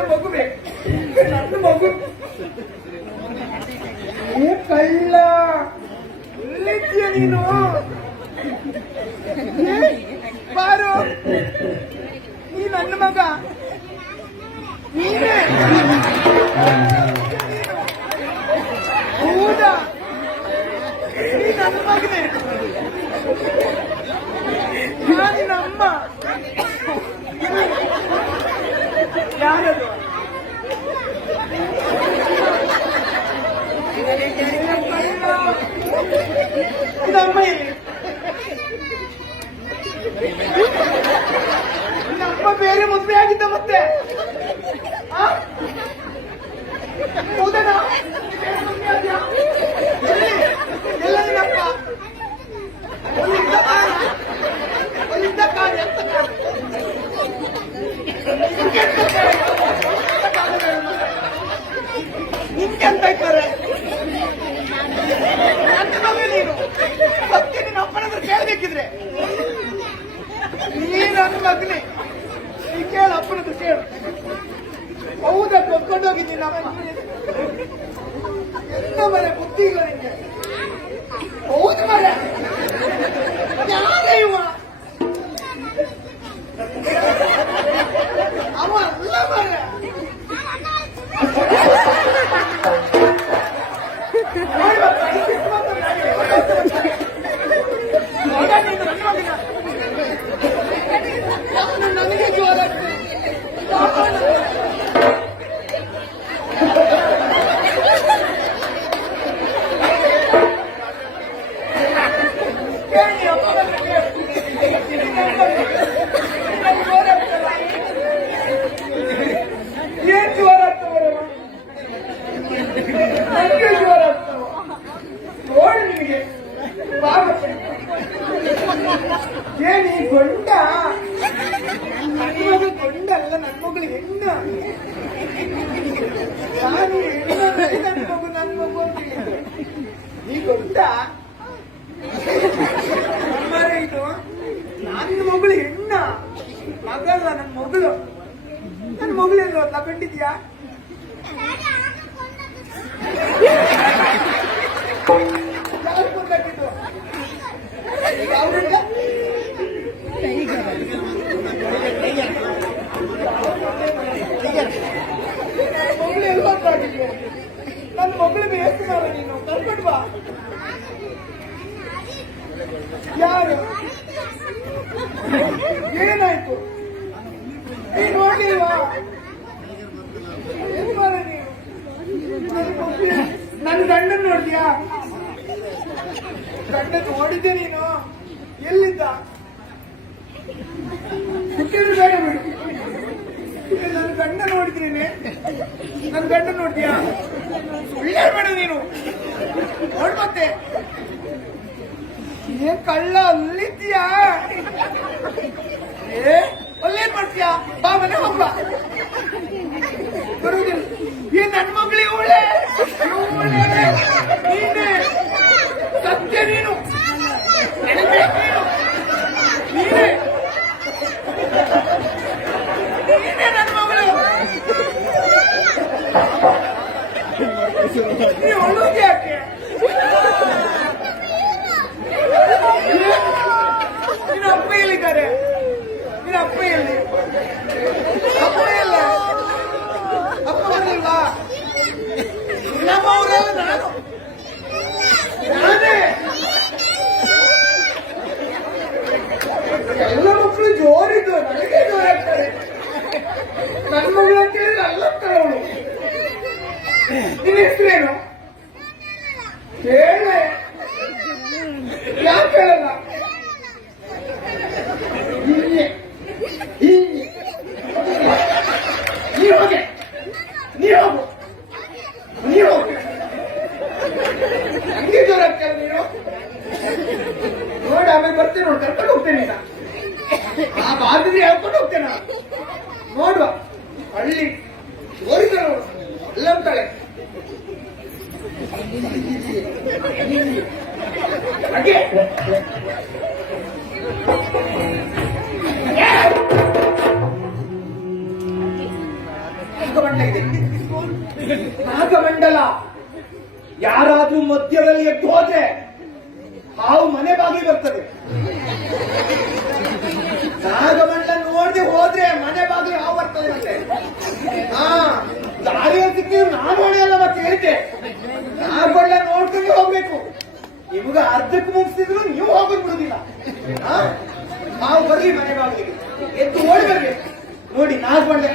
ನನ್ನ ಮಗು ಬೇಕು, ನನ್ನ ಮಗು. ಏ ಕಳ್ಳ, ಎಲ್ಲಿದ್ದೀಯ ನೀನು? ಬಾರು, ನೀ ನನ್ನ ಮಗ, ನೀನೇ. ಹೌದಾ? ನೀ ನನ್ನ ಮಗನೇ, ನಾನಿನ ಅಮ್ಮ. ಯಾರದು? ಇದಮ್ಮ ಇಲ್ಲಿ. ನಮ್ಮ ಬೇರೆ ಮದುವೆ ಆಗಿದ್ದ ಮತ್ತೆ? ಹೌದಣ್ಣ? ಎಲ್ಲ ನಿನ್ನಪ್ಪ ನಿನ್ಗೆಂತ ಇದ್ದಾರೆ? ನನ್ನ ಮಗ ನೀನು ಸತ್ಯ ನಿನ್ನ ಅಪ್ಪನಾದ್ರೂ ಕೇಳಬೇಕಿದ್ರೆ. ನೀ ನನ್ನ ಮಗನೇ, ನೀ ಕೇಳ, ಅಪ್ಪನದ್ದು ಕೇಳು. ಹೌದಾ? ಕೊಟ್ಕೊಂಡೋಗಿದ್ದೀನಿ ಅಮ್ಮ. ಎಂತ ಮರೆ ಬುದ್ಧಿ ಇಲ್ಲ ನಿಂಗೆ? ಹೌದು ಮರೆ, ಯಾರ ಇವ? ಅವ ಅಲ್ಲ ಮರೆ. ನನಗೆ ಜೋರ ಏನ್ ಜೋರ ಆಗ್ತವ? ನನಗೆ ಜೋರ ಆಗ್ತಾವ. ನೋಡು ನಿನಗೆ ಏನ್ ಈ ಗಂಡ? ನನ್ನ ಮಗ ಗಂಡ ಅಲ್ಲ, ನನ್ನ ಮಗಳು ಹೆಣ್ಣ. ನಾನು ಹೆಣ್ಣ, ನನ್ನ ಮಗು ನನ್ನ ಮಗು ಅಂತ ಈ ಗಂಡ ಇದು. ನನ್ನ ಮಗಳು ಹೆಣ್ಣ, ಮಗಲ್ಲ ನನ್ನ ಮಗಳು. ನನ್ನ ಮಗಳೆಲ್ಲ ತಗೊಂಡಿದ್ಯಾ? ಯಾರು ಕೊಂದಾಕಿದ್ದು? ಅವ್ರಿಂದ ಮಗಳು ಎಲ್ಲ ಆಗಿದ್ವು. ನನ್ನ ಮಗಳಿಗೆ ಎಷ್ಟು ಮಾಡ ನೀನು? ಕರ್ಕೊಂಡು ಬಾ. ಯಾರು? ಏನಾಯ್ತು? ನೀನು ನೋಡಿಲ್ವಾ? ಏನು ಮಾಡ ನೀನು? ನನ್ನ ಗಂಡನ್ ನೋಡಿದ್ಯಾ? ಗಂಡ ನೋಡಿದ್ದೆ ನೀನು? ಎಲ್ಲಿದ್ದ? ಹುಟ್ಟಿದ್ರು ಬೇಡ ಬಿಡು. ನನ್ನ ಗಂಡ ನೋಡಿದ್ರೇನೆ? ನನ್ನ ಗಂಡ ನೋಡ್ತೀಯಾ? ಸುಳ್ಳೇ ಬೇಡ ನೀನು. ನೋಡ್ ಮತ್ತೆ ಏನ್ ಕಳ್ಳ, ಅಲ್ಲಿದ್ದೀಯಾ? ಅಲ್ಲೇನ್ ಮಾಡ್ತೀಯಾ? ಬಾ ಮನೆ ಹೋಗ್ಬಾ. ಬರುವುದಿಲ್ಲ. ಏನ್ ನನ್ನ ಮಗಳು ಇವಳೆ? ನೀನೆ ಸತ್ಯ, ನೀನು ನೀನೆ ನೀನೆ ನನ್ನ ಮಗಳು. ನೀ ಅಳುವುದು ಯಾಕೆ? ನಿನ್ನ ಅಪ್ಪ ಎಲ್ಲಿದ್ದಾರೆ? ನಿನ್ನ ಅಪ್ಪ ಎಲ್ಲಿ? ಅಪ್ಪ ಎಲ್ಲ ಅಪ್ಪ ಬರಲಿಲ್ವಾ? ನಮ್ಮವರೆಲ್ಲ ನಾನೇ. ಎಲ್ಲ ಮಕ್ಕಳು ಜೋರಿದ್ದು, ನನಗೆ ಜೋರಾಗ್ತಾರೆ. ನನ್ನ ಮಗಳು ಅಂತ ಹೇಳಿದ್ರೆ ಅಲ್ಲತ್ತಾಳೆ ಅವಳು. ನಿನ್ನ ಹೆಸರೇನು? ಹೇಳ. ಯಾಕೆ ಹೇಳಲ್ಲ? ನೀ ಹೋಗೆ, ನೀ ಹೋಗು, ನೀ ಹೋಗು. ಹಂಗೆ ಜೋರಾಗ್ತಾರೆ ನೀನು. ನೋಡಿ ಆಮೇಲೆ ಬರ್ತೀನಿ, ನೋಡಿ ಕರ್ಕೊಂಡು ಹೋಗ್ತೇನೆ. ಆ ಬಾಗಿದ್ರೆ ಹೇಳ್ಕೊಂಡು ಹೋಗ್ತೇನೆ. ನೋಡುವ ಹಳ್ಳಿ ಓರಿದ ನೋಡು, ಅಲ್ಲ ಅಂತಾಳೆ. ಹಾಗೆ ನಾಗಮಂಡಲ ಇದೆ. ನಾಗಮಂಡಲ ಯಾರಾದ್ರೂ ಮಧ್ಯದಲ್ಲಿ ಎದ್ದು ಹೋದ್ರೆ ಹಾವು ಮನೆ ಬಾಗಿ ಬರ್ತದೆ. ನಾಗಮಂಡಲ ನೋಡದೆ ಹೋದ್ರೆ ಮನೆ ಬಾಗಿ ಹಾವು ಬರ್ತದೆ. ಮತ್ತೆ ದಾರಿಯಲ್ಲಿ ಸಿಕ್ಕಿದ್ರು ನಾನು ಹೊಡೆಯಲ್ಲ. ಮತ್ತೆ ಹೇಳಿದ್ದೆ ನಾಗಮಂಡಲ ನೋಡ್ಕೊಂಡು ಹೋಗ್ಬೇಕು. ನಿಮ್ಗ ಅರ್ಧಕ್ಕೆ ಮುಗಿಸಿದ್ರು ನೀವು ಹೋಗೋದು ಬಿಡುದಿಲ್ಲ. ಹಾವು ಬರ್ಲಿ ಮನೆ ಬಾಗಿಲಿಗೆ ಎದ್ದು ಓಡಿ ಬರ್ಬೇಕು. ನೋಡಿ ನಾಗಮಂಡಲ